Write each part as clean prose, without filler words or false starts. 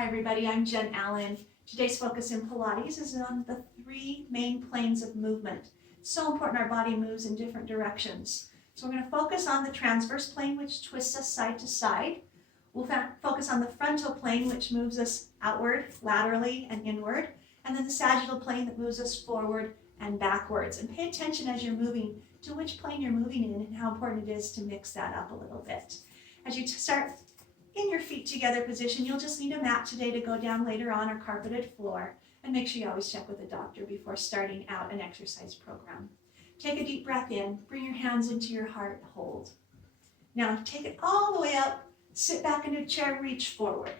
Hi everybody, I'm Jen Allen. Today's focus in Pilates is on the 3 main planes of movement. It's so important our body moves in different directions. So we're going to focus on the transverse plane, which twists us side to side. We'll focus on the frontal plane, which moves us outward, laterally, and inward. And then the sagittal plane that moves us forward and backwards. And pay attention as you're moving to which plane you're moving in and how important it is to mix that up a little bit. As you start in your feet together position, you'll just need a mat today to go down later on, or carpeted floor. And make sure you always check with a doctor before starting out an exercise program. Take a deep breath in, bring your hands into your heart, hold. Now take it all the way up, sit back into a chair, reach forward.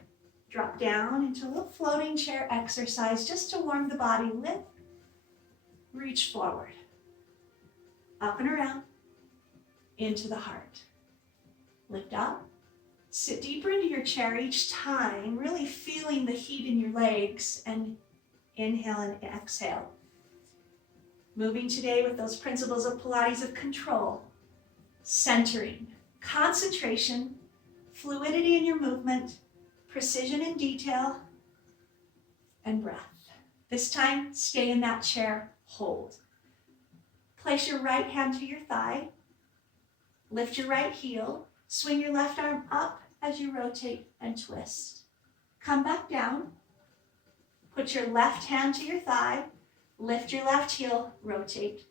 Drop down into a little floating chair exercise just to warm the body. Lift, reach forward, up and around, into the heart. Lift up. Sit deeper into your chair each time, really feeling the heat in your legs, and inhale and exhale. Moving today with those principles of Pilates of control, centering, concentration, fluidity in your movement, precision in detail, and breath. This time, stay in that chair, hold. Place your right hand to your thigh, lift your right heel, swing your left arm up as you rotate and twist. Come back down. Put your left hand to your thigh. Lift your left heel, rotate.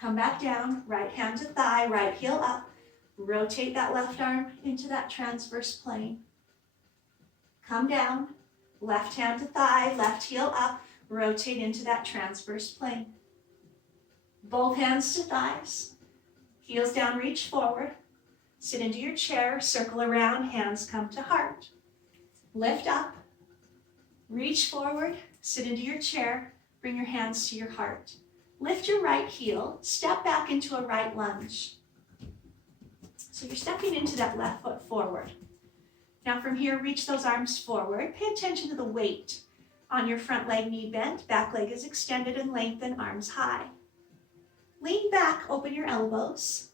Come back down, right hand to thigh, right heel up. Rotate that left arm into that transverse plane. Come down, left hand to thigh, left heel up. Rotate into that transverse plane. Both hands to thighs. Heels down, reach forward. Sit into your chair, circle around, hands come to heart. Lift up, reach forward, sit into your chair, bring your hands to your heart. Lift your right heel, step back into a right lunge. So you're stepping into that left foot forward. Now from here, reach those arms forward. Pay attention to the weight on your front leg, knee bent, back leg is extended and lengthened, arms high. Lean back, open your elbows,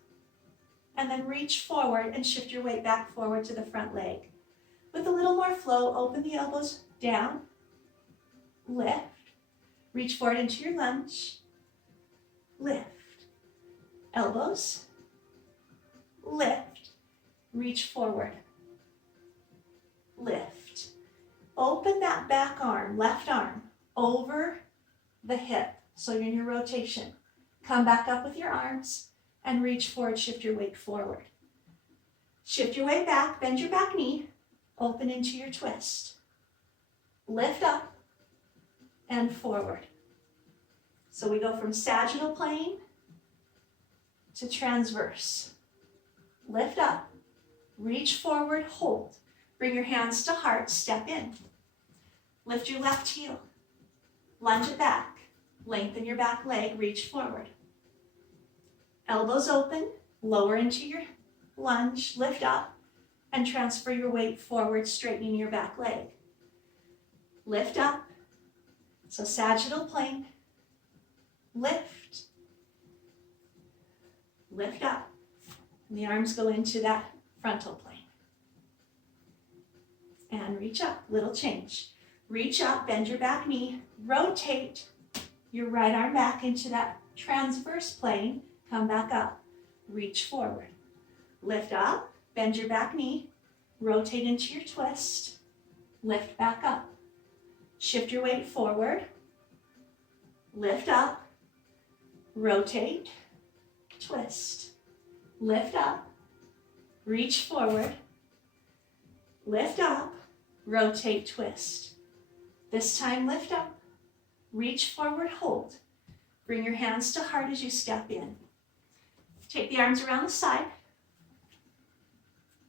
and then reach forward and shift your weight back forward to the front leg. With a little more flow, open the elbows down, lift, reach forward into your lunge, lift, elbows, lift, reach forward, lift. Open that back arm, left arm, over the hip, so you're in your rotation. Come back up with your arms and reach forward, shift your weight forward. Shift your weight back, bend your back knee, open into your twist. Lift up and forward. So we go from sagittal plane to transverse. Lift up, reach forward, hold. Bring your hands to heart, step in. Lift your left heel, lunge it back. Lengthen your back leg, reach forward. Elbows open, lower into your lunge, lift up, and transfer your weight forward, straightening your back leg. Lift up, so sagittal plane, lift, lift up, and the arms go into that frontal plane. And reach up, little change. Reach up, bend your back knee, rotate your right arm back into that transverse plane, come back up, reach forward. Lift up, bend your back knee, rotate into your twist, lift back up. Shift your weight forward, lift up, rotate, twist, lift up, reach forward, lift up, rotate, twist. This time lift up, reach forward, hold. Bring your hands to heart as you step in. Take the arms around the side.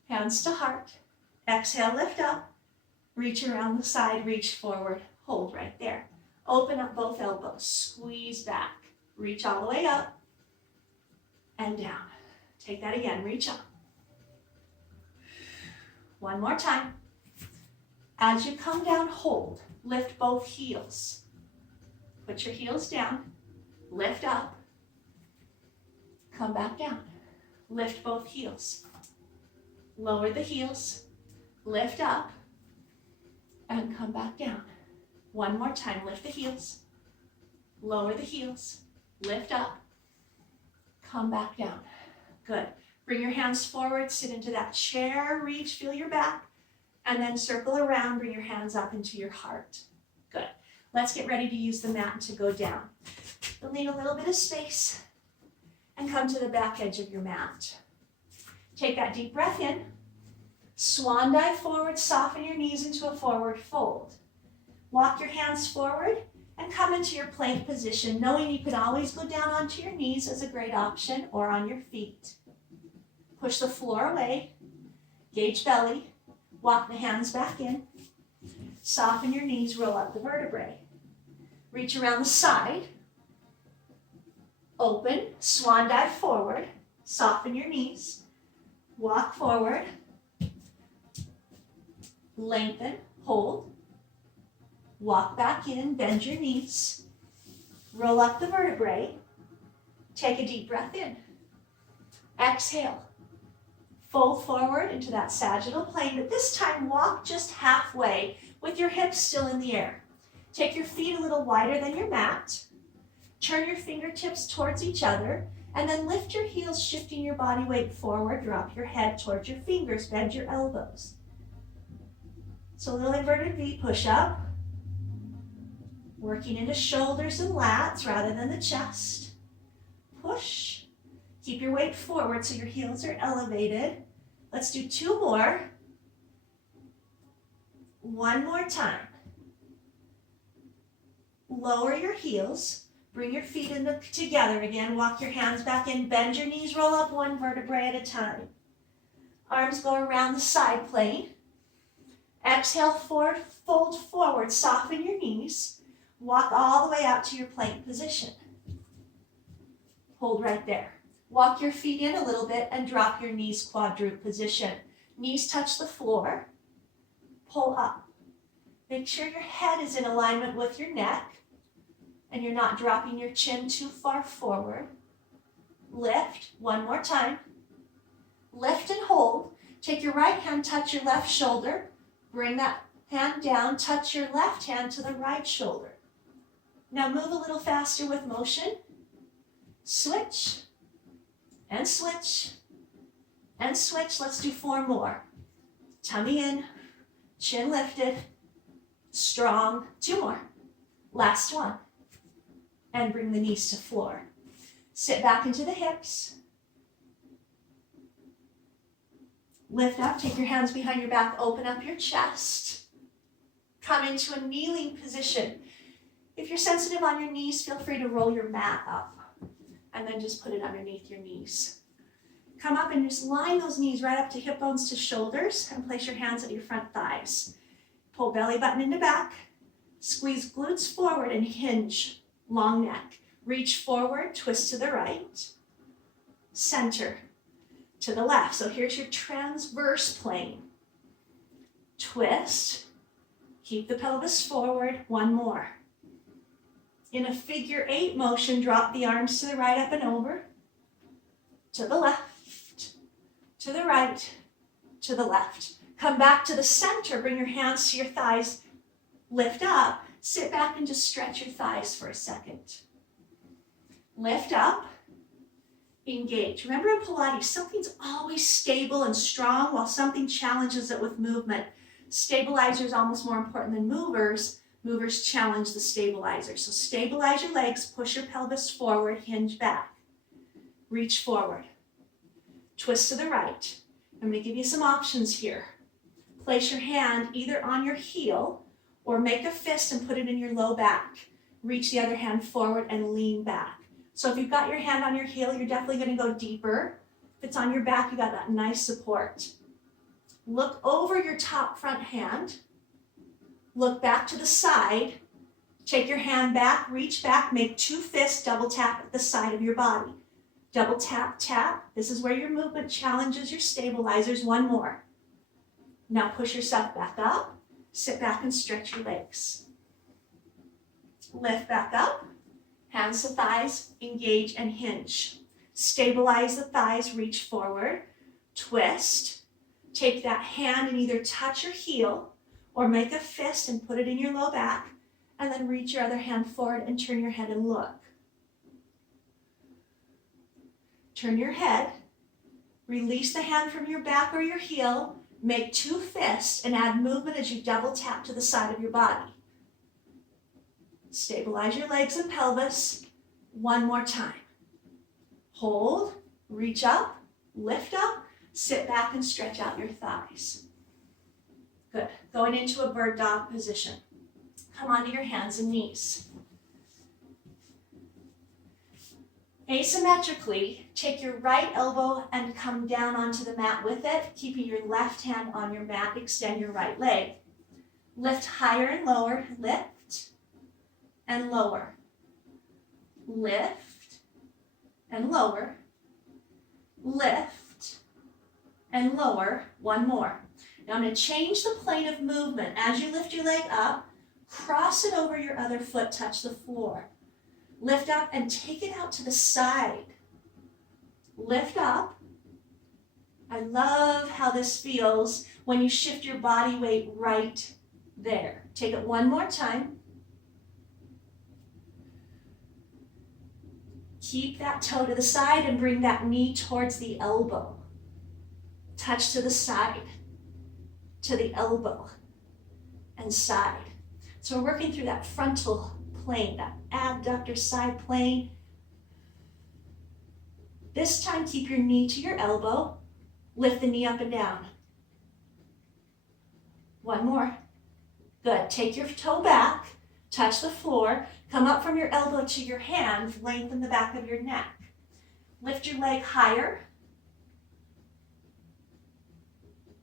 Hands to heart. Exhale, lift up. Reach around the side, reach forward. Hold right there. Open up both elbows. Squeeze back. Reach all the way up and down. Take that again. Reach up. One more time. As you come down, hold. Lift both heels. Put your heels down. Lift up. Come back down. Lift both heels. Lower the heels. Lift up. and come back down. One more time, lift the heels, lower the heels, lift up, come back down. Good. Bring your hands forward, sit into that chair, reach, feel your back, and then circle around, bring your hands up into your heart. Good. Let's get ready to use the mat to go down. You'll need a little bit of space and come to the back edge of your mat. Take that deep breath in. Swan dive forward, soften your knees into a forward fold. Walk your hands forward and come into your plank position, knowing you can always go down onto your knees as a great option or on your feet. Push the floor away, gauge belly, walk the hands back in, soften your knees, roll up the vertebrae. Reach around the side, open, swan dive forward, soften your knees, walk forward, lengthen, hold, walk back in, bend your knees, roll up the vertebrae, take a deep breath in, exhale, fold forward into that sagittal plane, but this time walk just halfway with your hips still in the air. Take your feet a little wider than your mat, turn your fingertips towards each other, and then lift your heels, shifting your body weight forward, drop your head towards your fingers, bend your elbows. So a little inverted V, push up, working into shoulders and lats rather than the chest. Push, keep your weight forward so your heels are elevated. Let's do 2 more. One more time. Lower your heels, bring your feet together again, walk your hands back in, bend your knees, roll up 1 vertebrae at a time. Arms go around the side plane. Exhale, forward, fold forward, soften your knees, walk all the way out to your plank position. Hold right there. Walk your feet in a little bit and drop your knees, quadruped position. Knees touch the floor, pull up. Make sure your head is in alignment with your neck and you're not dropping your chin too far forward. Lift, 1 more time. Lift and hold. Take your right hand, touch your left shoulder. Bring that hand down, touch your left hand to the right shoulder. Now move a little faster with motion. Switch, and switch, and switch. Let's do 4 more. Tummy in, chin lifted, strong. 2 more. Last one. And bring the knees to floor. Sit back into the hips. Lift up, take your hands behind your back, open up your chest. Come into a kneeling position. If you're sensitive on your knees, feel free to roll your mat up and then just put it underneath your knees. Come up and just line those knees right up to hip bones to shoulders and place your hands at your front thighs. Pull belly button into back, squeeze glutes forward and hinge, long neck. Reach forward, twist to the right, center to the left. So here's your transverse plane. Twist, keep the pelvis forward, 1 more. In a figure 8 motion, drop the arms to the right, up and over, to the left, to the right, to the left. Come back to the center, bring your hands to your thighs, lift up, sit back and just stretch your thighs for a second. Lift up, engage. Remember in Pilates, something's always stable and strong while something challenges it with movement. Stabilizer is almost more important than movers. Movers challenge the stabilizer. So stabilize your legs, push your pelvis forward, hinge back. Reach forward. Twist to the right. I'm going to give you some options here. Place your hand either on your heel or make a fist and put it in your low back. Reach the other hand forward and lean back. So if you've got your hand on your heel, you're definitely going to go deeper. If it's on your back, you got that nice support. Look over your top front hand. Look back to the side. Take your hand back, reach back, make 2 fists, double tap at the side of your body. Double tap, tap. This is where your movement challenges your stabilizers. 1 more. Now push yourself back up. Sit back and stretch your legs. Lift back up. Hands to thighs, engage and hinge. Stabilize the thighs, reach forward. Twist. Take that hand and either touch your heel Or make a fist and put it in your low back, and then reach your other hand forward and turn your head and look. Turn your head, release the hand from your back or your heel, make 2 fists, and add movement as you double tap to the side of your body. Stabilize your legs and pelvis. One more time. Hold, reach up, lift up, sit back and stretch out your thighs. Good. Going into a bird dog position. Come onto your hands and knees. Asymmetrically, take your right elbow and come down onto the mat with it, keeping your left hand on your mat. Extend your right leg. Lift higher and lower. Lift and lower. Lift and lower. Lift and lower. One more. Now I'm going to change the plane of movement. As you lift your leg up, cross it over your other foot, touch the floor. Lift up and take it out to the side. Lift up. I love how this feels when you shift your body weight right there. Take it one more time. Keep that toe to the side and bring that knee towards the elbow. Touch to the side, to the elbow, and side. So we're working through that frontal plane, that abductor side plane. This time, keep your knee to your elbow. Lift the knee up and down. One more. Good. Take your toe back, touch the floor, come up from your elbow to your hand, lengthen the back of your neck. Lift your leg higher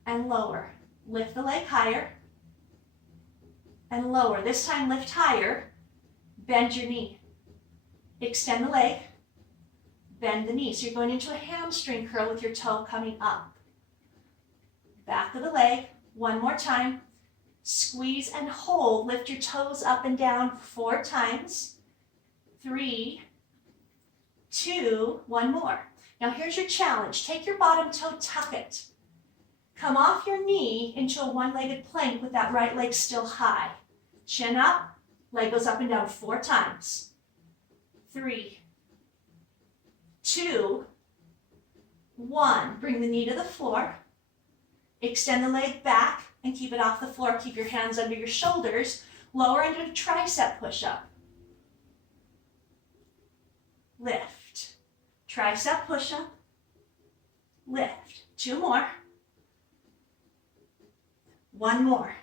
and lower. Lift the leg higher and lower. This time, lift higher. Bend your knee. Extend the leg. Bend the knee. So you're going into a hamstring curl with your toe coming up. Back of the leg. One more time. Squeeze and hold. Lift your toes up and down 4 times. 3, 2, one more. Now here's your challenge. Take your bottom toe, tuck it. Come off your knee into a one-legged plank with that right leg still high. Chin up. Leg goes up and down 4 times. 3, 2, 1. Bring the knee to the floor. Extend the leg back and keep it off the floor. Keep your hands under your shoulders. Lower into a tricep push-up. Lift. Tricep push-up. Lift. 2 more. 1 more.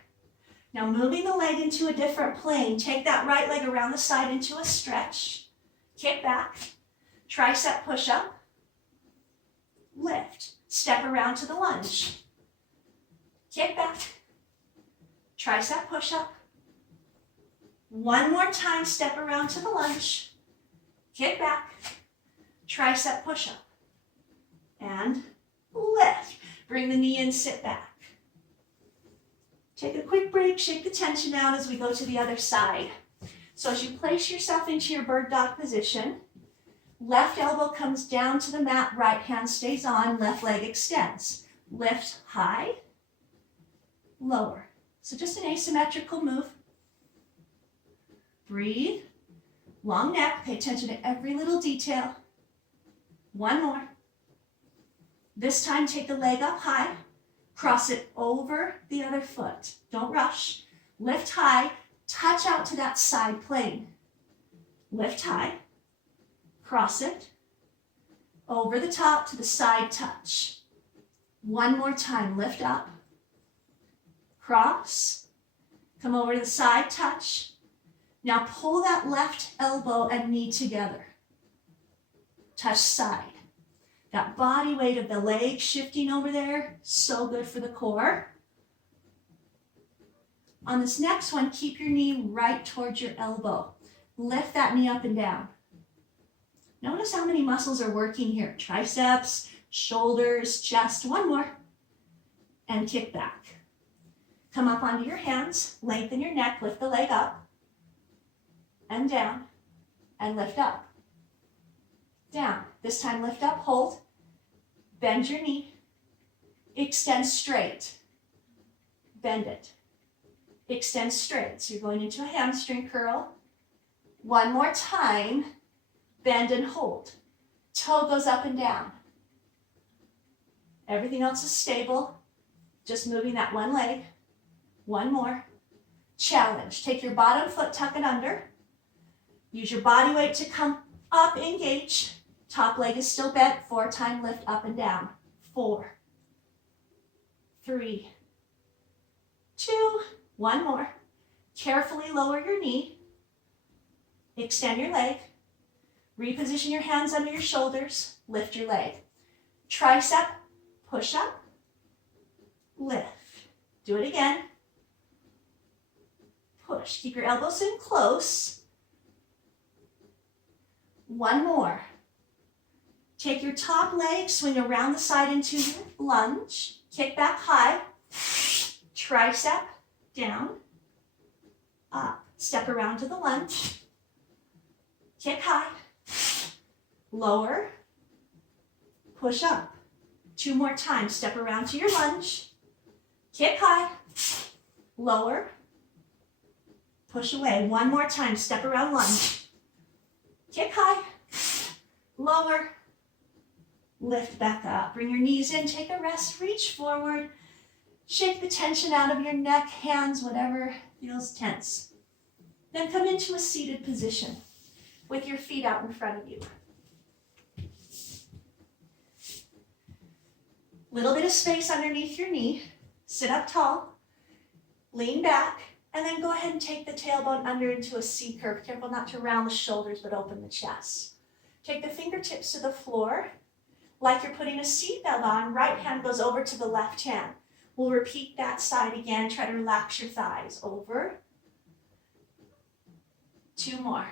Now moving the leg into a different plane, take that right leg around the side into a stretch. Kick back. Tricep push-up. Lift. Step around to the lunge. Kick back. Tricep push-up. 1 more time, step around to the lunge. Kick back. Tricep push-up. And lift. Bring the knee in, sit back. Take a quick break, shake the tension out as we go to the other side. So as you place yourself into your bird dog position, left elbow comes down to the mat, right hand stays on, left leg extends. Lift high, lower. So just an asymmetrical move. Breathe, long neck, pay attention to every little detail. 1 more. This time take the leg up high. Cross it over the other foot. Don't rush. Lift high. Touch out to that side plane. Lift high. Cross it. Over the top to the side touch. 1 more time. Lift up. Cross. Come over to the side touch. Now pull that left elbow and knee together. Touch side. That body weight of the leg shifting over there, so good for the core. On this next one, keep your knee right towards your elbow. Lift that knee up and down. Notice how many muscles are working here. Triceps, shoulders, chest. 1 more. And kick back. Come up onto your hands, lengthen your neck, lift the leg up, and down, and lift up. Down. This time lift up, hold. Bend your knee. Extend straight. Bend it. Extend straight. So you're going into a hamstring curl. One more time. Bend and hold. Toe goes up and down. Everything else is stable. Just moving that one leg. One more. Challenge. Take your bottom foot, tuck it under. Use your body weight to come up, engage. Top leg is still bent. 4-time lift up and down. 4, 3, 2, one more. Carefully lower your knee. Extend your leg. Reposition your hands under your shoulders. Lift your leg. Tricep, push up, lift. Do it again. Push. Keep your elbows in close. One more. Take your top leg, swing around the side into your lunge. Kick back high. Tricep, down, up. Step around to the lunge. Kick high. Lower. Push up. 2 more times. Step around to your lunge. Kick high. Lower. Push away. 1 more time. Step around lunge. Kick high. Lower. Lift back up. Bring your knees in. Take a rest. Reach forward. Shake the tension out of your neck, hands, whatever feels tense. Then come into a seated position with your feet out in front of you. Little bit of space underneath your knee. Sit up tall. Lean back. And then go ahead and take the tailbone under into a C curve. Careful not to round the shoulders, but open the chest. Take the fingertips to the floor. Like you're putting a seatbelt on, right hand goes over to the left hand. We'll repeat that side again. Try to relax your thighs. Over. 2 more.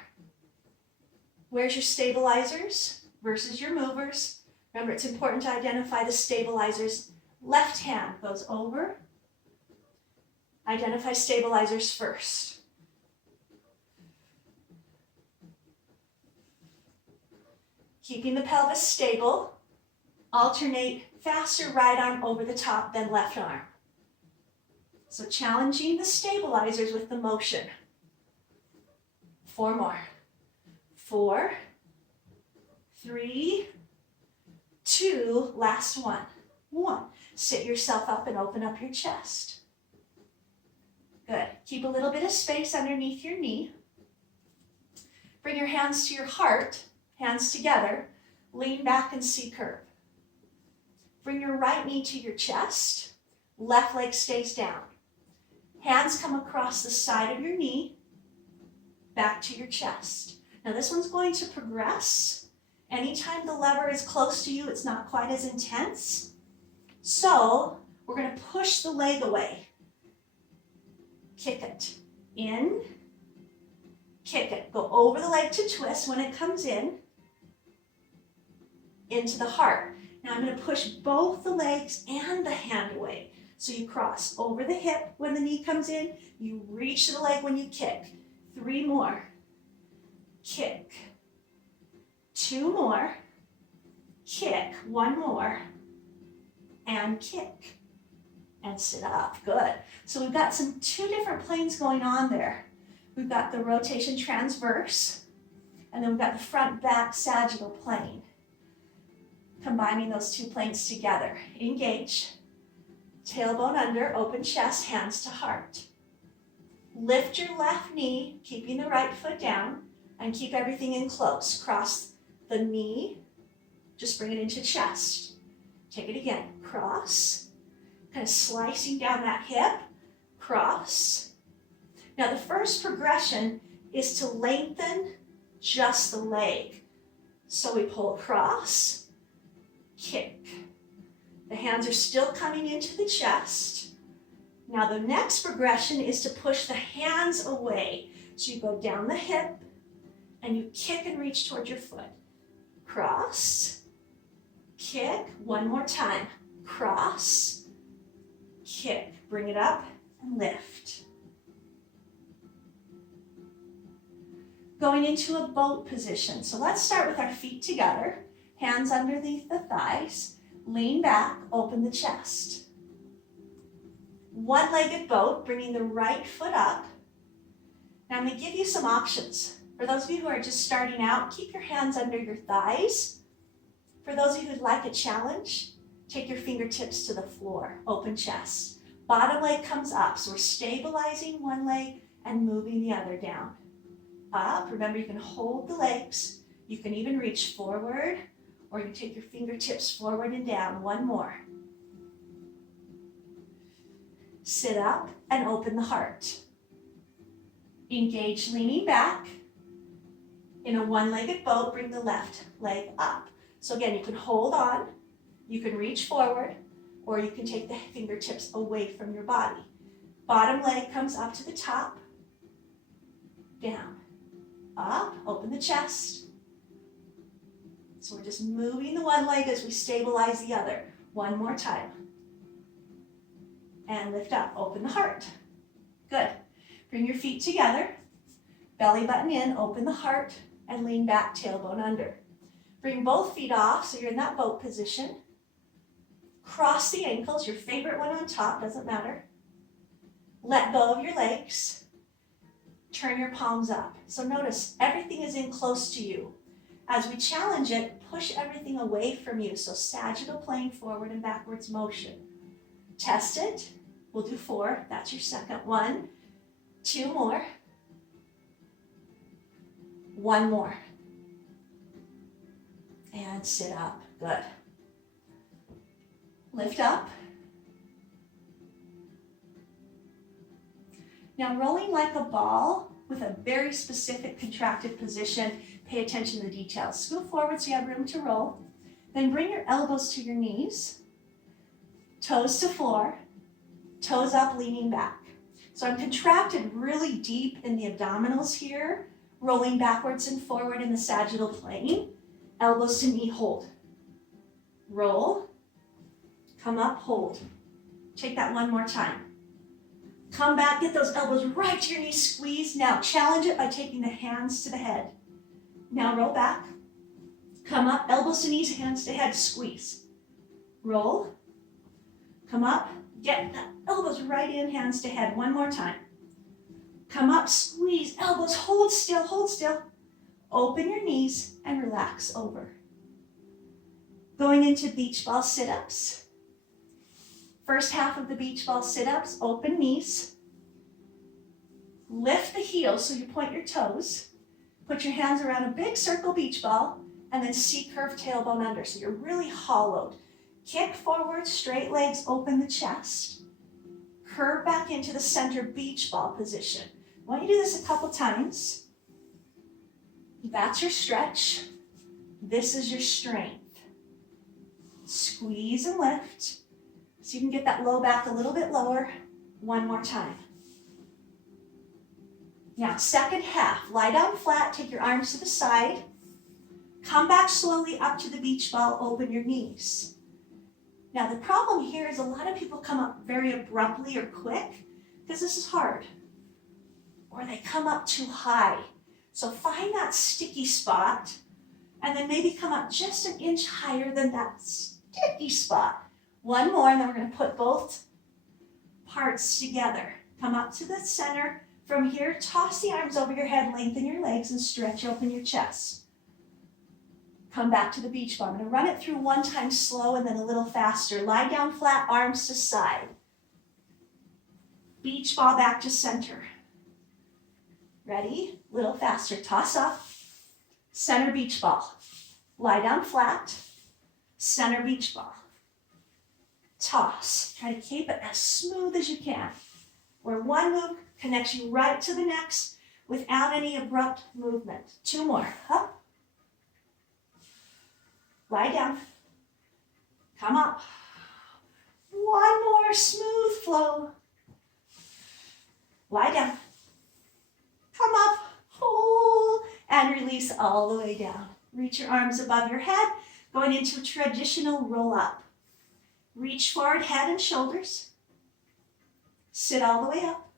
Where's your stabilizers versus your movers? Remember, it's important to identify the stabilizers. Left hand goes over. Identify stabilizers first. Keeping the pelvis stable. Alternate faster right arm over the top than left arm. So challenging the stabilizers with the motion. 4 more. 4, 3, 2, last one. 1. Sit yourself up and open up your chest. Good. Keep a little bit of space underneath your knee. Bring your hands to your heart, hands together. Lean back and C curve. Bring your right knee to your chest. Left leg stays down. Hands come across the side of your knee, back to your chest. Now this one's going to progress. Anytime the lever is close to you, it's not quite as intense. So we're going to push the leg away. Kick it. In. Kick it. Go over the leg to twist. When it comes in, into the heart. Now I'm going to push both the legs and the hand away. So you cross over the hip when the knee comes in. You reach the leg when you kick. 3 more. Kick. 2 more. Kick. 1 more. And kick. And sit up. Good. So we've got 2 different planes going on there. We've got the rotation transverse, and then we've got the front back sagittal plane. Combining those 2 planes together. Engage. Tailbone under, open chest, hands to heart. Lift your left knee, keeping the right foot down, and keep everything in close. Cross the knee, just bring it into chest. Take it again. Cross. Kind of slicing down that hip. Cross. Now the first progression is to lengthen just the leg. So we pull across. Kick. The hands are still coming into the chest. Now the next progression is to push the hands away. So you go down the hip and you kick and reach toward your foot. Cross, kick, 1 more time. Cross, kick, bring it up and lift. Going into a boat position. So let's start with our feet together. Hands underneath the thighs, lean back, open the chest. One-legged boat, bringing the right foot up. Now I'm going to give you some options. For those of you who are just starting out, keep your hands under your thighs. For those of you who'd like a challenge, take your fingertips to the floor, open chest. Bottom leg comes up, so we're stabilizing one leg and moving the other down. Up, remember you can hold the legs. You can even reach forward, or you take your fingertips forward and down. One more. Sit up and open the heart. Engage leaning back. In a one-legged boat, bring the left leg up. So again, you can hold on, you can reach forward, or you can take the fingertips away from your body. Bottom leg comes up to the top, down, up, open the chest. So we're just moving the one leg as we stabilize the other. One more time. And lift up, open the heart. Good. Bring your feet together, belly button in, open the heart, and lean back, tailbone under. Bring both feet off so you're in that boat position. Cross the ankles, your favorite one on top, doesn't matter. Let go of your legs. Turn your palms up. So notice everything is in close to you. As we challenge it, push everything away from you. So sagittal plane, forward and backwards motion. Test it. We'll do 4. That's your second. 1, 2 more. 1 more. And sit up. Good. Lift up. Now rolling like a ball with a very specific contracted position. Pay attention to the details. Scoot forward so you have room to roll. Then bring your elbows to your knees. Toes to floor. Toes up, leaning back. So I'm contracted really deep in the abdominals here, rolling backwards and forward in the sagittal plane. Elbows to knee, hold. Roll. Come up, hold. Take that one more time. Come back, get those elbows right to your knees, squeeze. Now challenge it by taking the hands to the head. Now roll back. Come up, elbows to knees, hands to head, squeeze. Roll. Come up, get the elbows right in, hands to head. One more time. Come up, squeeze, elbows, hold still, hold still. Open your knees and relax over. Going into beach ball sit-ups. First half of the beach ball sit-ups, open knees. Lift the heels so you point your toes. Put your hands around a big circle beach ball and then C-curve tailbone under. So you're really hollowed. Kick forward, straight legs, open the chest. Curve back into the center beach ball position. I want you to do this a couple times. That's your stretch. This is your strength. Squeeze and lift. So you can get that low back a little bit lower. One more time. Now, second half. Lie down flat, take your arms to the side. Come back slowly up to the beach ball, open your knees. Now, the problem here is a lot of people come up very abruptly or quick because this is hard. Or they come up too high. So find that sticky spot and then maybe come up just an inch higher than that sticky spot. One more, and then we're going to put both parts together. Come up to the center. From here, toss the arms over your head, lengthen your legs, and stretch open your chest. Come back to the beach ball. I'm going to run it through one time slow and then a little faster. Lie down flat, arms to side. Beach ball back to center. Ready? A little faster. Toss up. Center beach ball. Lie down flat. Center beach ball. Toss. Try to keep it as smooth as you can. Where one move connects you right to the next without any abrupt movement. 2 more. Up. Lie down. Come up. 1 more. Smooth flow. Lie down. Come up. Hold. And release all the way down. Reach your arms above your head. Going into a traditional roll up. Reach forward, head and shoulders. Sit all the way up.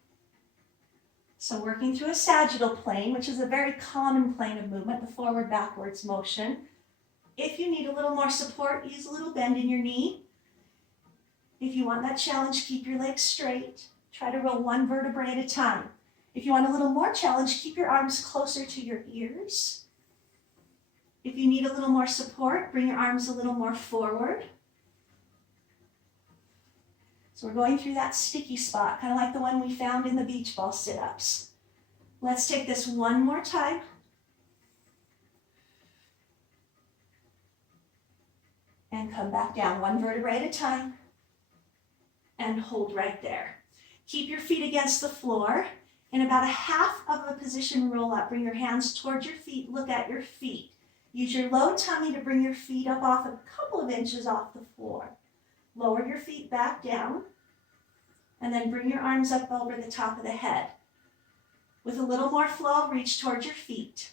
So working through a sagittal plane, which is a very common plane of movement, the forward-backwards motion. If you need a little more support, use a little bend in your knee. If you want that challenge, keep your legs straight. Try to roll one vertebrae at a time. If you want a little more challenge, keep your arms closer to your ears. If you need a little more support, bring your arms a little more forward. So we're going through that sticky spot, kind of like the one we found in the beach ball sit-ups. Let's take this one more time. And come back down, one vertebrae at a time. And hold right there. Keep your feet against the floor. In about a half of a position roll up, bring your hands towards your feet, look at your feet. Use your low tummy to bring your feet up off a couple of inches off the floor. Lower your feet back down, and then bring your arms up over the top of the head. With a little more flow, reach towards your feet.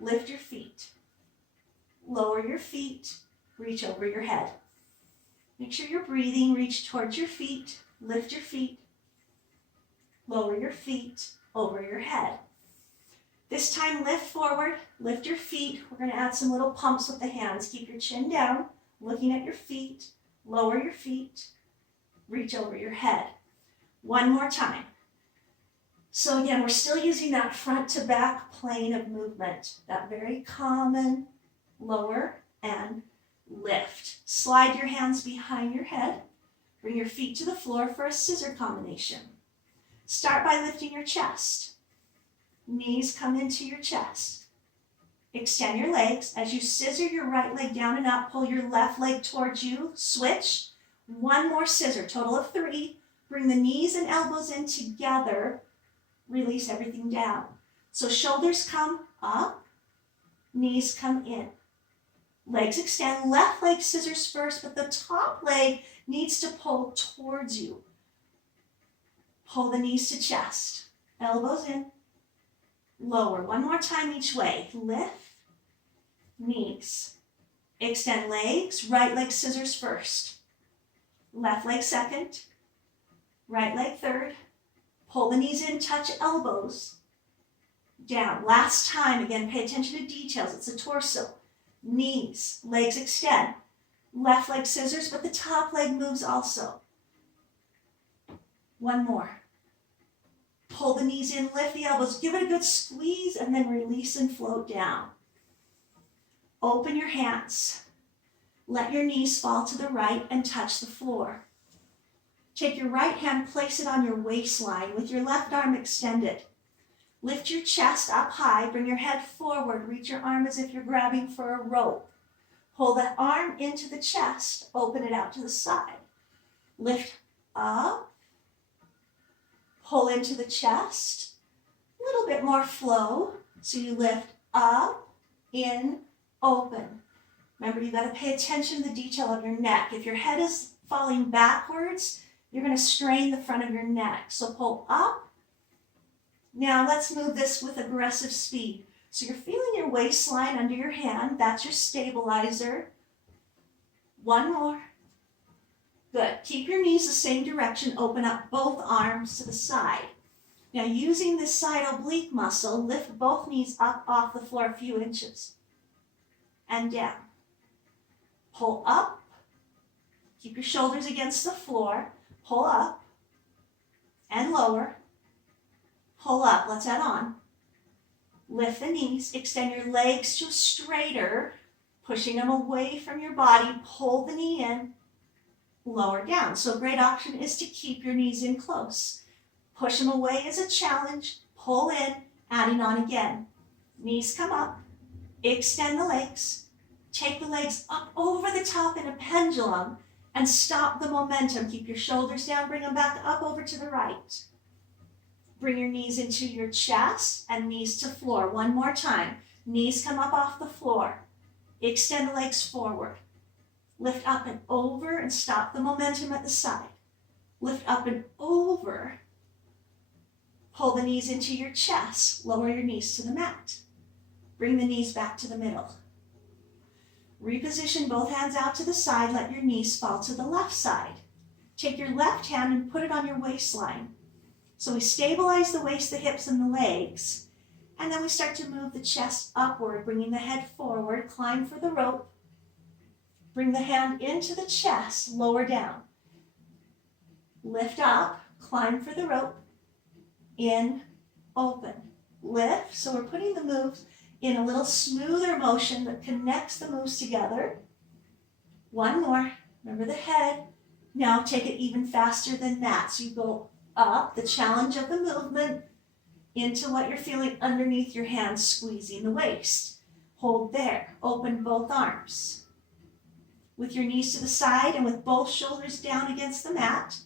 Lift your feet. Lower your feet, reach over your head. Make sure you're breathing, reach towards your feet, lift your feet, lower your feet over your head. This time, lift forward, lift your feet. We're going to add some little pumps with the hands. Keep your chin down, looking at your feet, lower your feet, reach over your head. One more time. So again, we're still using that front to back plane of movement, that very common lower and lift. Slide your hands behind your head. Bring your feet to the floor for a scissor combination. Start by lifting your chest. Knees come into your chest. Extend your legs. As you scissor your right leg down and up, pull your left leg towards you. Switch. One more scissor, total of 3. Bring the knees and elbows in together. Release everything down. So shoulders come up, knees come in. Legs extend, left leg scissors first, but the top leg needs to pull towards you. Pull the knees to chest, elbows in, lower. One more time each way. Lift, knees. Extend legs, right leg scissors first. Left leg second, right leg third. Pull the knees in, touch elbows. Down. Last time, again, pay attention to details. It's the torso. Knees, legs extend. Left leg scissors, but the top leg moves also. One more. Pull the knees in, lift the elbows. Give it a good squeeze, and then release and float down. Open your hands. Let your knees fall to the right and touch the floor. Take your right hand, place it on your waistline with your left arm extended. Lift your chest up high, bring your head forward, reach your arm as if you're grabbing for a rope. Pull that arm into the chest, open it out to the side. Lift up, pull into the chest, a little bit more flow. So you lift up, in, open. Remember, you've got to pay attention to the detail of your neck. If your head is falling backwards, you're going to strain the front of your neck. So pull up. Now let's move this with aggressive speed. So you're feeling your waistline under your hand. That's your stabilizer. One more. Good. Keep your knees the same direction. Open up both arms to the side. Now using this side oblique muscle, lift both knees up off the floor a few inches. And down. Pull up. Keep your shoulders against the floor. Pull up and lower. Pull up. Let's add on. Lift the knees. Extend your legs to straighter, pushing them away from your body. Pull the knee in. Lower down. So a great option is to keep your knees in close. Push them away as a challenge. Pull in. Adding on again. Knees come up. Extend the legs. Take the legs up over the top in a pendulum. And stop the momentum. Keep your shoulders down. Bring them back up over to the right. Bring your knees into your chest and knees to floor. One more time. Knees come up off the floor. Extend the legs forward. Lift up and over and stop the momentum at the side. Lift up and over. Pull the knees into your chest. Lower your knees to the mat. Bring the knees back to the middle. Reposition both hands out to the side. Let your knees fall to the left side. Take your left hand and put it on your waistline. So we stabilize the waist, the hips, and the legs. And then we start to move the chest upward, bringing the head forward. Climb for the rope. Bring the hand into the chest, lower down. lift up, climb for the rope, in, open, lift. So we're putting the moves in a little smoother motion that connects the moves together. One more, remember the head. Now take it even faster than that. So you go up, the challenge of the movement, into what you're feeling underneath your hands, squeezing the waist. Hold there, open both arms. With your knees to the side and with both shoulders down against the mat,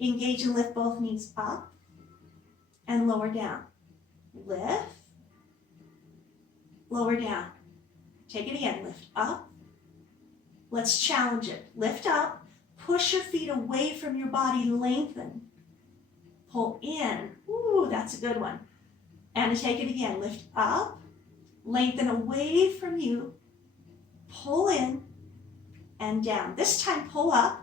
engage and lift both knees up and lower down. Lift, lower down. Take it again, lift up. Let's challenge it. Lift up, push your feet away from your body, lengthen. Pull in, ooh, that's a good one. And take it again, lift up, lengthen away from you, pull in and down. This time pull up,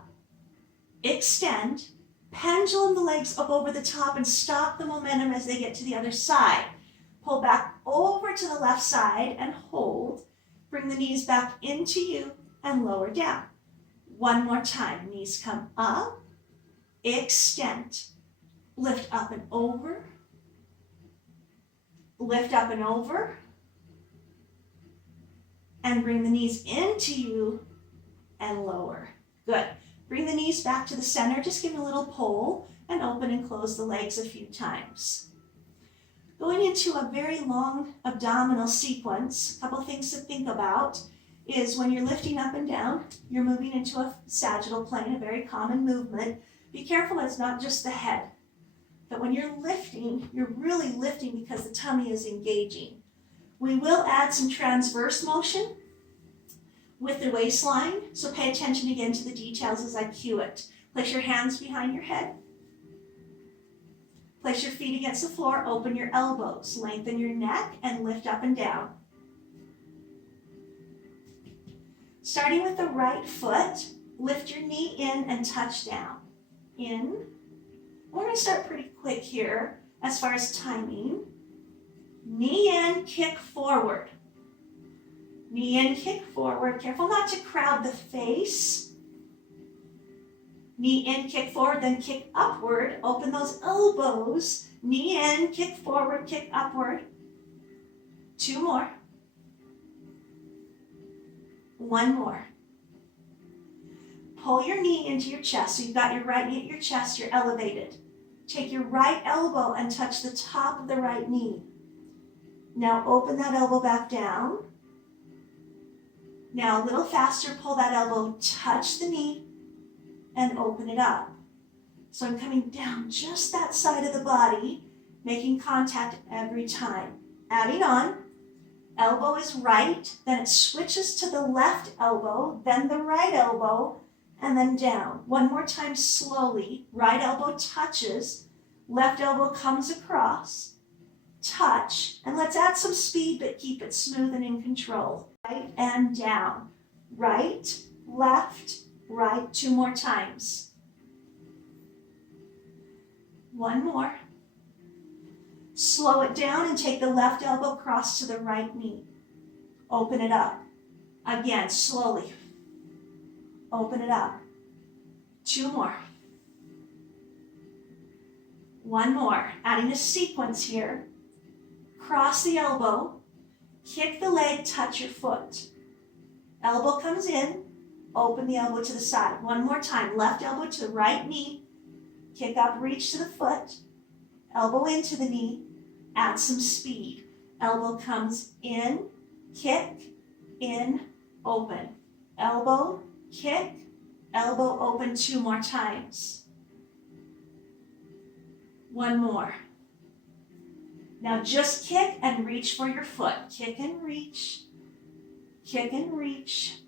extend, pendulum the legs up over the top and stop the momentum as they get to the other side. Pull back over to the left side and hold. Bring the knees back into you and lower down. One more time, knees come up, extend, lift up and over, lift up and over, and bring the knees into you and lower. Good. Bring the knees back to the center. Just give them a little pull and open and close the legs a few times. Going into a very long abdominal sequence, a couple of things to think about is when you're lifting up and down, you're moving into a sagittal plane, a very common movement. Be careful it's not just the head. But when you're lifting, you're really lifting because the tummy is engaging. We will add some transverse motion with the waistline, so pay attention again to the details as I cue it. Place your hands behind your head. Place your feet against the floor, open your elbows, lengthen your neck, and lift up and down. Starting with the right foot, lift your knee in and touch down. In. We're going to start pretty quick here as far as timing. Knee in, kick forward. Knee in, kick forward. Careful not to crowd the face. Knee in, kick forward, then kick upward. Open those elbows. Knee in, kick forward, kick upward. Two more. One more. Pull your knee into your chest. So you've got your right knee at your chest, you're elevated. Take your right elbow and touch the top of the right knee. Now open that elbow back down. Now a little faster, pull that elbow, touch the knee, and open it up. So I'm coming down just that side of the body, making contact every time. Adding on, elbow is right, then it switches to the left elbow, then the right elbow, and then down. One more time slowly. Right elbow touches, left elbow comes across, touch, and let's add some speed, but keep it smooth and in control. Right and down. Right, left, right. Two more times. One more. Slow it down and take the left elbow across to the right knee. Open it up. Again, slowly. Open it up. Two more. One more. Adding a sequence here. Cross the elbow. Kick the leg, touch your foot. Elbow comes in. Open the elbow to the side. One more time. Left elbow to the right knee. Kick up, reach to the foot. Elbow into the knee. Add some speed. Elbow comes in, kick, in, open. Elbow, kick, elbow, open. Two more times. One more. Now just kick and reach for your foot. Kick and reach, kick and reach,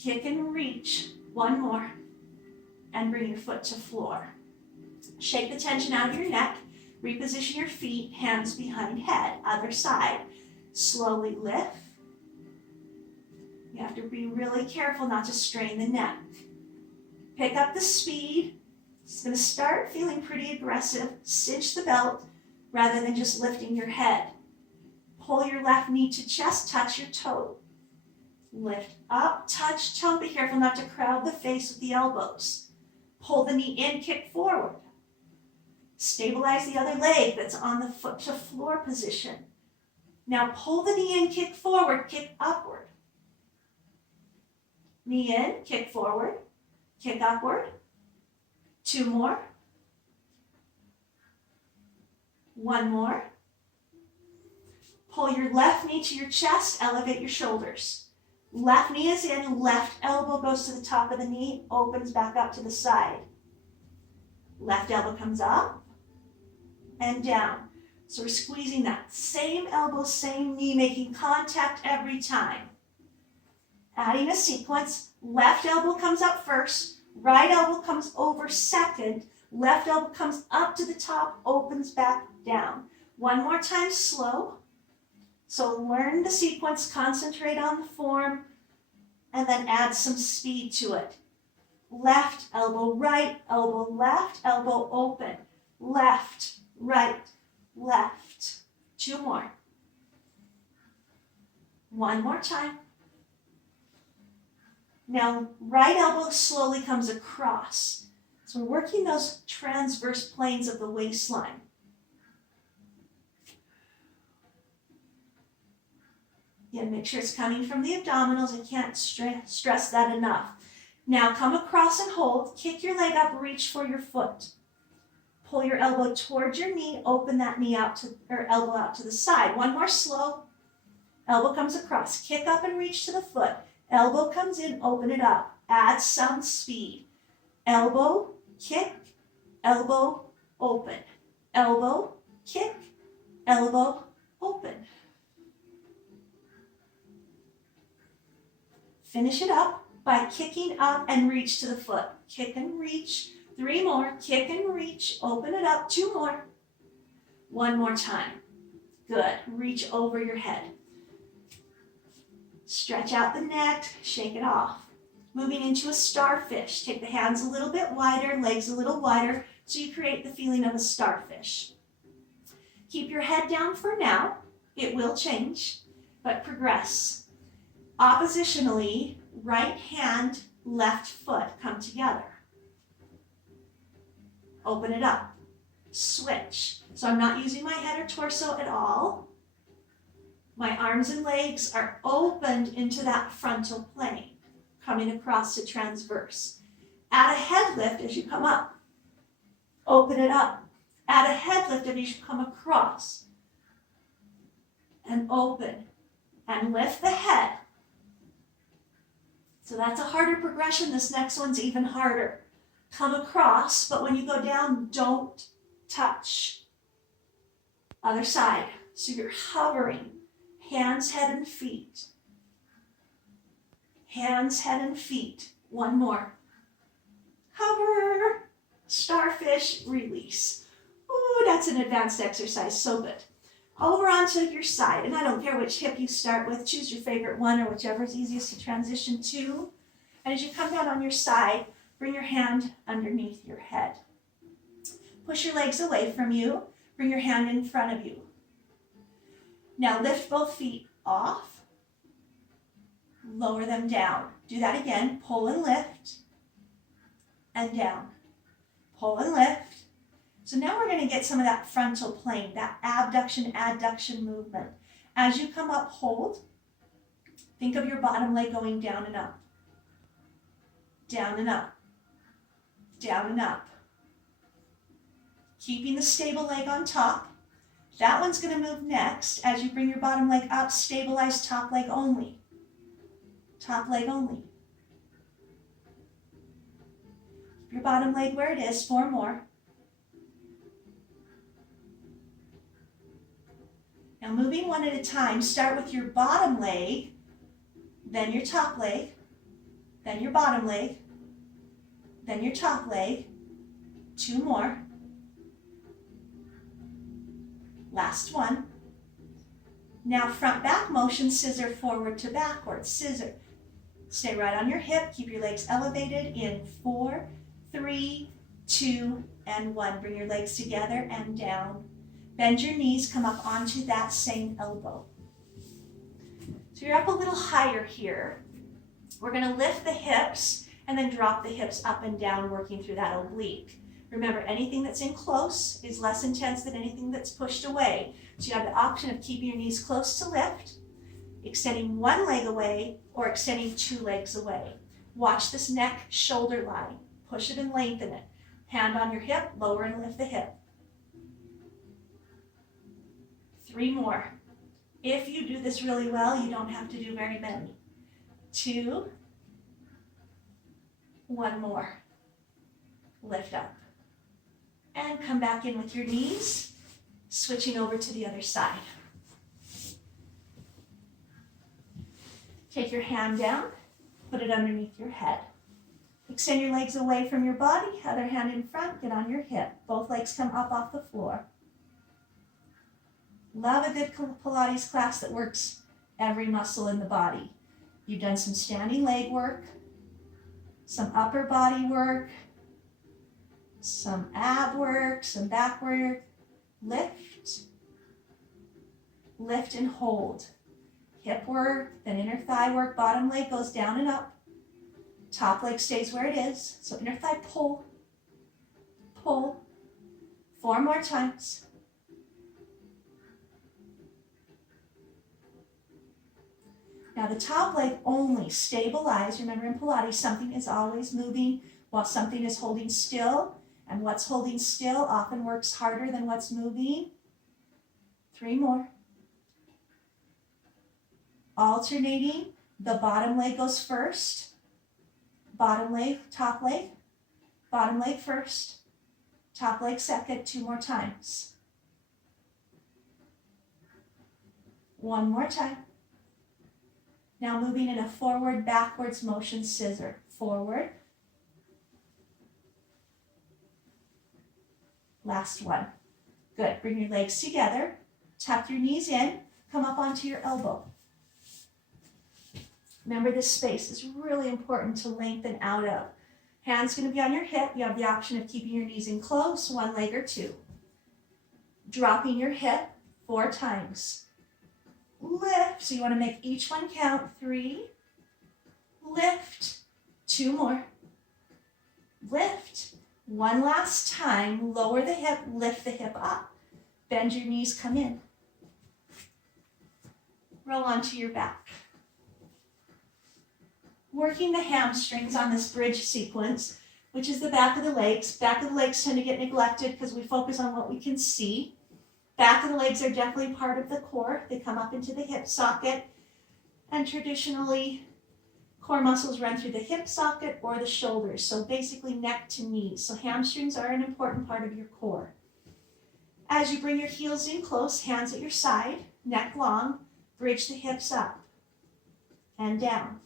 kick and reach. One more. And bring your foot to floor. Shake the tension out of your neck. Reposition your feet, hands behind head. Other side. Slowly lift. You have to be really careful not to strain the neck. Pick up the speed. It's going to start feeling pretty aggressive. Cinch the belt rather than just lifting your head. Pull your left knee to chest, touch your toe. Lift up, touch toe. Be careful not to crowd the face with the elbows. Pull the knee in, kick forward. Stabilize the other leg that's on the foot to floor position. Now pull the knee in, kick forward, kick upward. Knee in, kick forward, kick upward. 2 more. 1 more. Pull your left knee to your chest, elevate your shoulders. Left knee is in, left elbow goes to the top of the knee, opens back up to the side. Left elbow comes up and down. So we're squeezing that same elbow, same knee, making contact every time. Adding a sequence, left elbow comes up first, right elbow comes over second, left elbow comes up to the top, opens back down. 1 more time, slow. So learn the sequence, concentrate on the form, and then add some speed to it. Left elbow, right elbow, left elbow, open. Left, right, left. 2 more. 1 more time. Now, right elbow slowly comes across. So we're working those transverse planes of the waistline. Again, make sure it's coming from the abdominals. I can't stress that enough. Now come across and hold. Kick your leg up, reach for your foot. Pull your elbow towards your knee, open that knee out to, or elbow out to the side. 1 more slow. Elbow comes across. Kick up and reach to the foot. Elbow comes in, open it up. Add some speed. Elbow, kick, elbow, open. Elbow, kick, elbow, open. Finish it up by kicking up and reach to the foot. Kick and reach. 3 more. Kick and reach. Open it up. 2 more. 1 more time. Good. Reach over your head. Stretch out the neck. Shake it off. Moving into a starfish. Take the hands a little bit wider, legs a little wider, so you create the feeling of a starfish. Keep your head down for now. It will change, but progress. Oppositionally, right hand, left foot come together. Open it up. Switch. So I'm not using my head or torso at all. My arms and legs are opened into that frontal plane, coming across to transverse. Add a head lift as you come up. Open it up. Add a head lift as you come across. And open. And lift the head. So that's a harder progression. This next one's even harder. Come across, but when you go down, don't touch. Other side. So you're hovering. Hands, head, and feet. Hands, head, and feet. 1 more. Hover. Starfish, release. Ooh, that's an advanced exercise. So good. Over onto your side, and I don't care which hip you start with, choose your favorite one or whichever is easiest to transition to. And as you come down on your side, bring your hand underneath your head. Push your legs away from you, bring your hand in front of you. Now lift both feet off, lower them down. Do that again, pull and lift, and down. Pull and lift. So now we're going to get some of that frontal plane, that abduction, adduction movement. As you come up, hold. Think of your bottom leg going down and up. Down and up. Down and up. Keeping the stable leg on top. That one's going to move next. As you bring your bottom leg up, stabilize top leg only. Top leg only. Keep your bottom leg where it is. 4 more. Now moving one at a time, start with your bottom leg, then your top leg, then your bottom leg, then your top leg. 2 more. Last one. Now front back motion, scissor forward to backwards, scissor. Stay right on your hip, keep your legs elevated in 4, 3, 2, and 1. Bring your legs together and down. Bend your knees, come up onto that same elbow. So you're up a little higher here. We're going to lift the hips and then drop the hips up and down, working through that oblique. Remember, anything that's in close is less intense than anything that's pushed away. So you have the option of keeping your knees close to lift, extending one leg away, or extending two legs away. Watch this neck-shoulder line. Push it and lengthen it. Hand on your hip, lower and lift the hip. 3 more. If you do this really well, you don't have to do very many. 2. 1 more. Lift up. And come back in with your knees, switching over to the other side. Take your hand down, put it underneath your head. Extend your legs away from your body, other hand in front, get on your hip. Both legs come up off the floor. Love a good Pilates class that works every muscle in the body. You've done some standing leg work, some upper body work, some ab work, some back work. Lift, lift and hold. Hip work, then inner thigh work. Bottom leg goes down and up. Top leg stays where it is. So inner thigh pull, pull. 4 more times. Now the top leg only stabilize. Remember in Pilates, something is always moving while something is holding still. And what's holding still often works harder than what's moving. 3 more. Alternating, the bottom leg goes first. Bottom leg, top leg. Bottom leg first. Top leg second. 2 more times. 1 more time. Now moving in a forward, backwards motion scissor. Forward. Last one. Good. Bring your legs together. Tuck your knees in. Come up onto your elbow. Remember, this space is really important to lengthen out of. Hands going to be on your hip. You have the option of keeping your knees in close, 1 leg or 2. Dropping your hip 4 times. Lift. So you want to make each one count. 3. Lift. 2 more. Lift. 1 last time. Lower the hip. Lift the hip up. Bend your knees. Come in. Roll onto your back. Working the hamstrings on this bridge sequence, which is the back of the legs. Back of the legs tend to get neglected because we focus on what we can see. Back of the legs are definitely part of the core. They come up into the hip socket. And traditionally, core muscles run through the hip socket or the shoulders. So basically neck to knees. So hamstrings are an important part of your core. As you bring your heels in close, hands at your side, neck long, bridge the hips up and down.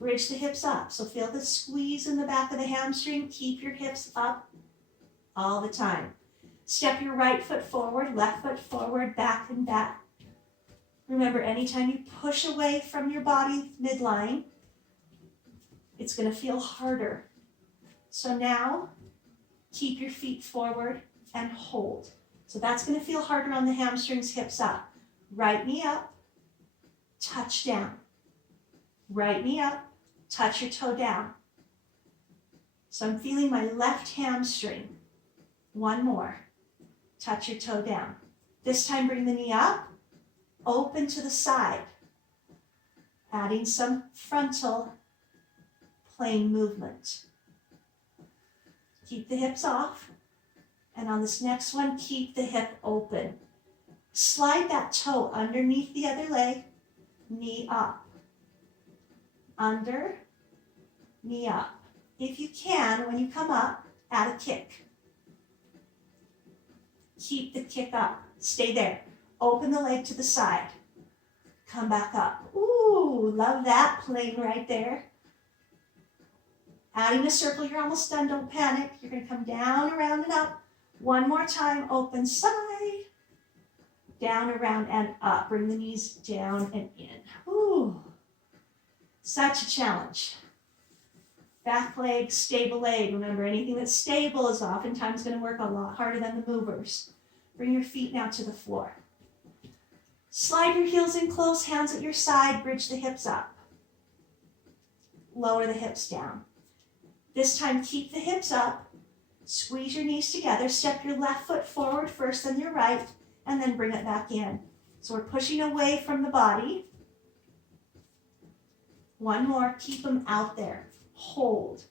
Bridge the hips up. So feel the squeeze in the back of the hamstring. Keep your hips up all the time. Step your right foot forward, left foot forward, back and back. Remember, anytime you push away from your body midline, it's going to feel harder. So now, keep your feet forward and hold. So that's going to feel harder on the hamstrings, hips up. Right knee up, touch down. Right knee up, touch your toe down. So I'm feeling my left hamstring. 1 more. Touch your toe down. This time bring the knee up, open to the side. Adding some frontal plane movement. Keep the hips off. And on this next one, keep the hip open. Slide that toe underneath the other leg, knee up. Under, knee up. If you can, when you come up, add a kick. Keep the kick up. Stay there. Open the leg to the side. Come back up. Ooh, love that plane right there. Adding a circle. You're almost done. Don't panic. You're going to come down, around, and up. 1 more time. Open side. Down, around, and up. Bring the knees down and in. Ooh. Such a challenge. Back leg, stable leg. Remember, anything that's stable is oftentimes going to work a lot harder than the movers. Bring your feet now to the floor. Slide your heels in close, hands at your side, bridge the hips up. Lower the hips down. This time, keep the hips up. Squeeze your knees together. Step your left foot forward first, then your right, and then bring it back in. So we're pushing away from the body. One more. Keep them out there. Hold.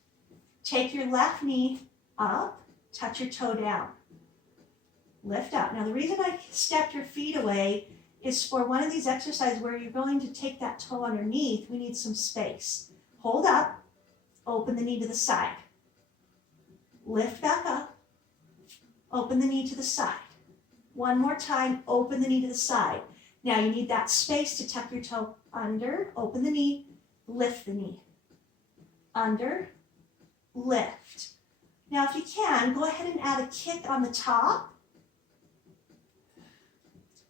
Take your left knee up. Touch your toe down. Lift up. Now, the reason I stepped your feet away is for one of these exercises where you're going to take that toe underneath, we need some space. Hold up. Open the knee to the side. Lift back up. Open the knee to the side. One more time, open the knee to the side. Now you need that space to tuck your toe under, open the knee, lift the knee. Under, lift. Now if you can, go ahead and add a kick on the top.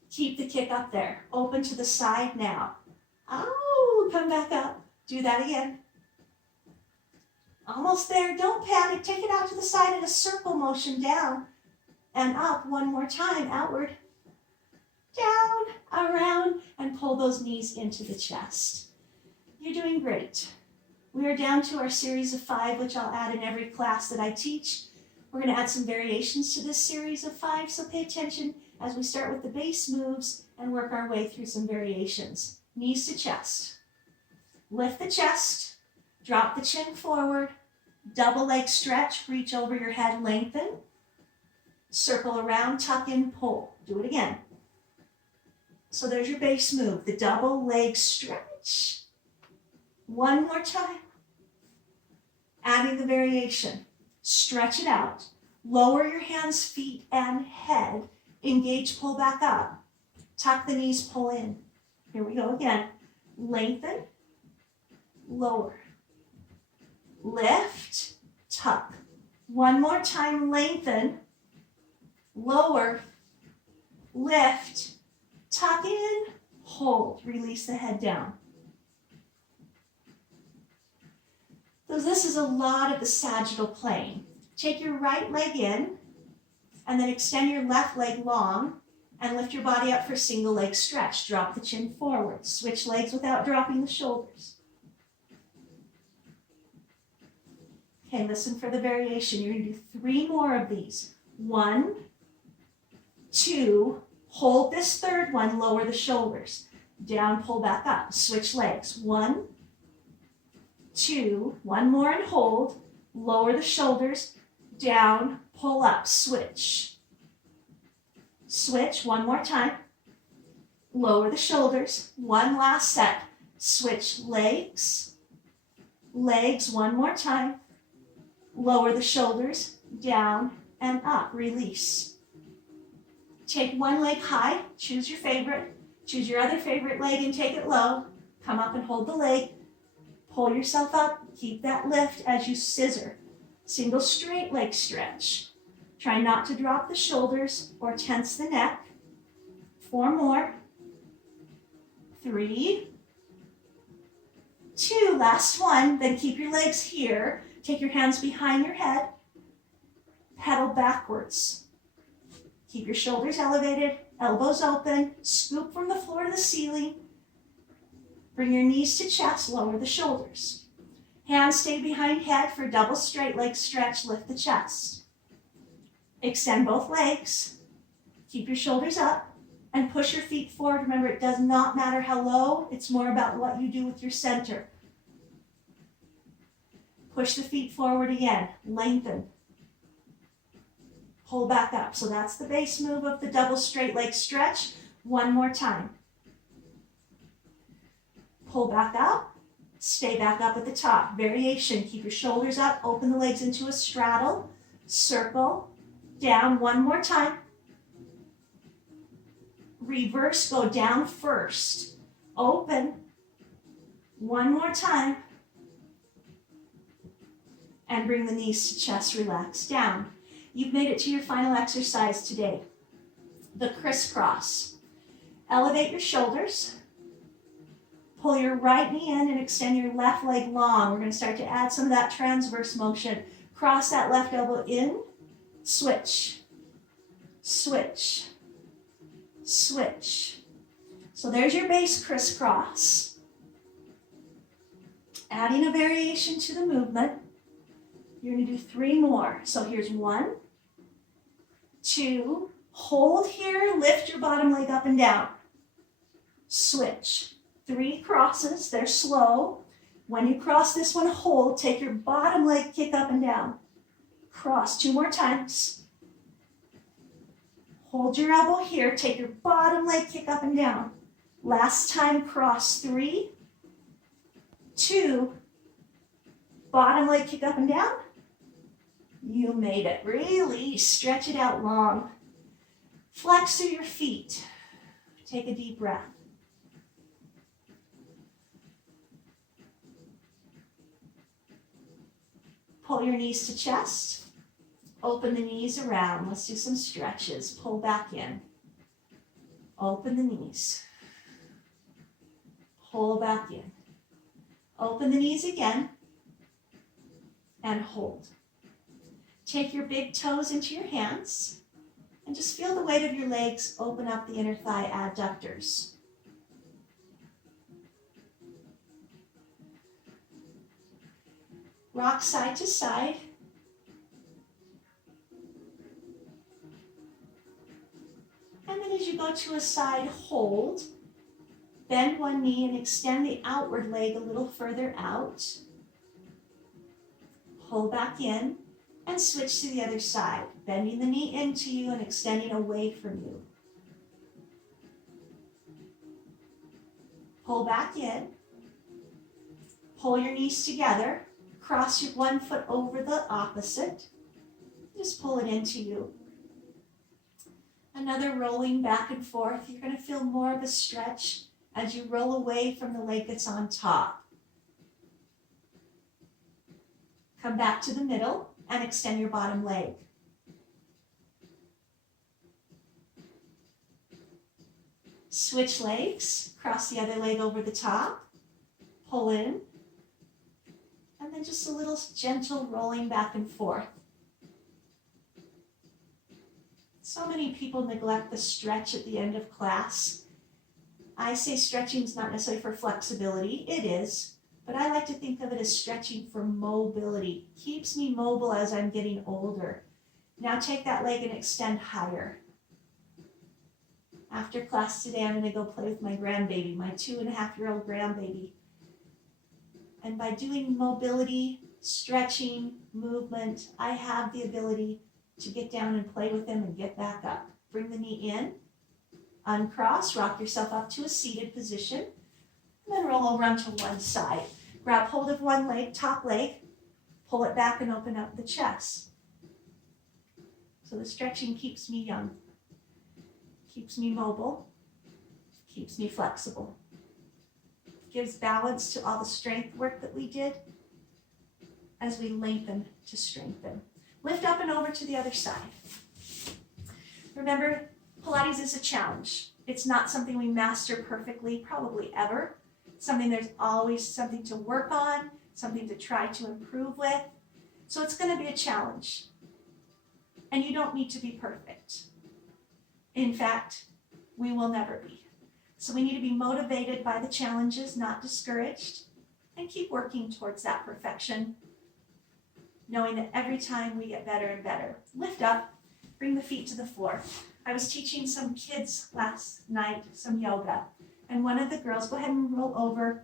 Keep the kick up there. Open to the side now. Oh, come back up. Do that again. Almost there. Don't panic. Take it out to the side in a circle motion down and up. One more time. Outward. Down, around, and pull those knees into the chest. You're doing great. We are down to our series of 5, which I'll add in every class that I teach. We're going to add some variations to this series of 5, so pay attention as we start with the base moves and work our way through some variations. Knees to chest. Lift the chest. Drop the chin forward. Double leg stretch. Reach over your head. Lengthen. Circle around. Tuck in. Pull. Do it again. So there's your base move. The double leg stretch. One more time. Adding the variation. Stretch it out. Lower your hands, feet, and head. Engage, pull back up. Tuck the knees, pull in. Here we go again. Lengthen. Lower. Lift. Tuck. One more time. Lengthen. Lower. Lift. Tuck in. Hold. Release the head down. So this is a lot of the sagittal plane. Take your right leg in and then extend your left leg long and lift your body up for single leg stretch. Drop the chin forward. Switch legs without dropping the shoulders. Okay, listen for the variation. You're going to do 3 more of these. 1, 2, hold this third one, lower the shoulders. Down, pull back up. Switch legs. 1, 2, one more and hold. Lower the shoulders. Down, pull up. Switch. Switch one more time. Lower the shoulders. One last set. Switch legs. Legs one more time. Lower the shoulders. Down and up. Release. Take one leg high. Choose your favorite. Choose your other favorite leg and take it low. Come up and hold the leg. Pull yourself up. Keep that lift as you scissor. Single straight leg stretch. Try not to drop the shoulders or tense the neck. 4 more. 3, 2, last one. Then keep your legs here. Take your hands behind your head. Pedal backwards. Keep your shoulders elevated, elbows open. Scoop from the floor to the ceiling. Bring your knees to chest, lower the shoulders. Hands stay behind head for double straight leg stretch, lift the chest. Extend both legs. Keep your shoulders up and push your feet forward. Remember, it does not matter how low, it's more about what you do with your center. Push the feet forward again, lengthen. Pull back up. So that's the base move of the double straight leg stretch. One more time. Pull back up, stay back up at the top. Variation, keep your shoulders up, open the legs into a straddle, circle, down one more time. Reverse, go down first. Open, one more time. And bring the knees to chest, relax, down. You've made it to your final exercise today, the crisscross. Elevate your shoulders. Pull your right knee in and extend your left leg long. We're going to start to add some of that transverse motion. Cross that left elbow in. Switch. Switch. Switch. So there's your base crisscross. Adding a variation to the movement. You're going to do 3 more. So here's 1, 2, hold here, lift your bottom leg up and down. Switch. 3 crosses, they're slow. When you cross this one, hold, take your bottom leg, kick up and down. Cross 2 more times. Hold your elbow here, take your bottom leg, kick up and down. Last time, cross 3, 2, bottom leg, kick up and down. You made it. Really stretch it out long. Flex through your feet. Take a deep breath. Pull your knees to chest. Open the knees around. Let's do some stretches. Pull back in. Open the knees. Pull back in. Open the knees again. And hold. Take your big toes into your hands. And just feel the weight of your legs open up the inner thigh adductors. Rock side to side. And then as you go to a side, hold. Bend one knee and extend the outward leg a little further out. Pull back in and switch to the other side, bending the knee into you and extending away from you. Pull back in. Pull your knees together. Cross your one foot over the opposite. Just pull it into you. Another rolling back and forth. You're going to feel more of a stretch as you roll away from the leg that's on top. Come back to the middle and extend your bottom leg. Switch legs. Cross the other leg over the top. Pull in. And then just a little gentle rolling back and forth. So many people neglect the stretch at the end of class. I say stretching is not necessarily for flexibility. It is, but I like to think of it as stretching for mobility. Keeps me mobile as I'm getting older. Now take that leg and extend higher. After class today, I'm going to go play with my grandbaby, my 2.5-year-old grandbaby. And by doing mobility, stretching, movement, I have the ability to get down and play with him and get back up. Bring the knee in, uncross, rock yourself up to a seated position, and then roll over onto one side. Grab hold of one leg, top leg, pull it back and open up the chest. So the stretching keeps me young, keeps me mobile, keeps me flexible. Gives balance to all the strength work that we did as we lengthen to strengthen. Lift up and over to the other side. Remember, Pilates is a challenge. It's not something we master perfectly, probably ever. It's something there's always something to work on, something to try to improve with. So it's going to be a challenge. And you don't need to be perfect. In fact, we will never be. So we need to be motivated by the challenges, not discouraged, and keep working towards that perfection, knowing that every time we get better and better. Lift up, bring the feet to the floor. I was teaching some kids last night some yoga, and one of the girls, go ahead and roll over,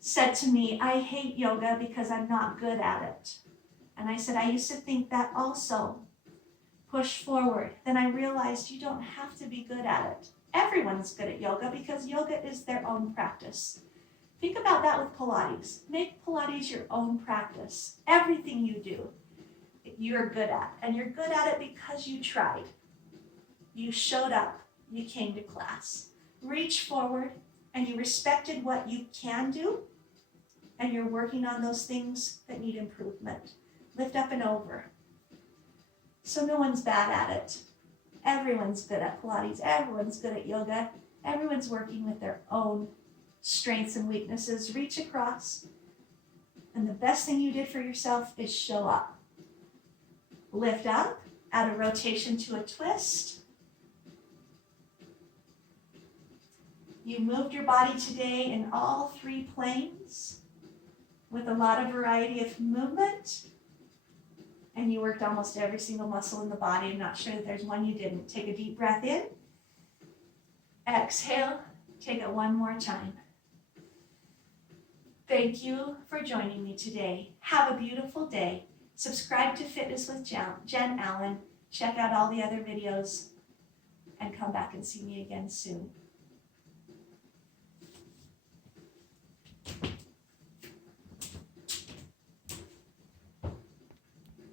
said to me, I hate yoga because I'm not good at it. And I said, I used to think that also. Push forward. Then I realized you don't have to be good at it. Everyone's good at yoga because yoga is their own practice. Think about that with Pilates. Make Pilates your own practice. Everything you do, you're good at. And you're good at it because you tried. You showed up. You came to class. Reach forward and you respected what you can do. And you're working on those things that need improvement. Lift up and over. So no one's bad at it. Everyone's good at Pilates. Everyone's good at yoga. Everyone's working with their own strengths and weaknesses. Reach across. And the best thing you did for yourself is show up. Lift up. Add a rotation to a twist. You moved your body today in all 3 planes with a lot of variety of movement. and you worked almost every single muscle in the body. I'm not sure that there's one you didn't. Take a deep breath in. Exhale. Take it one more time. Thank you for joining me today. Have a beautiful day. Subscribe to Fitness with Jenn Allen. Check out all the other videos and come back and see me again soon.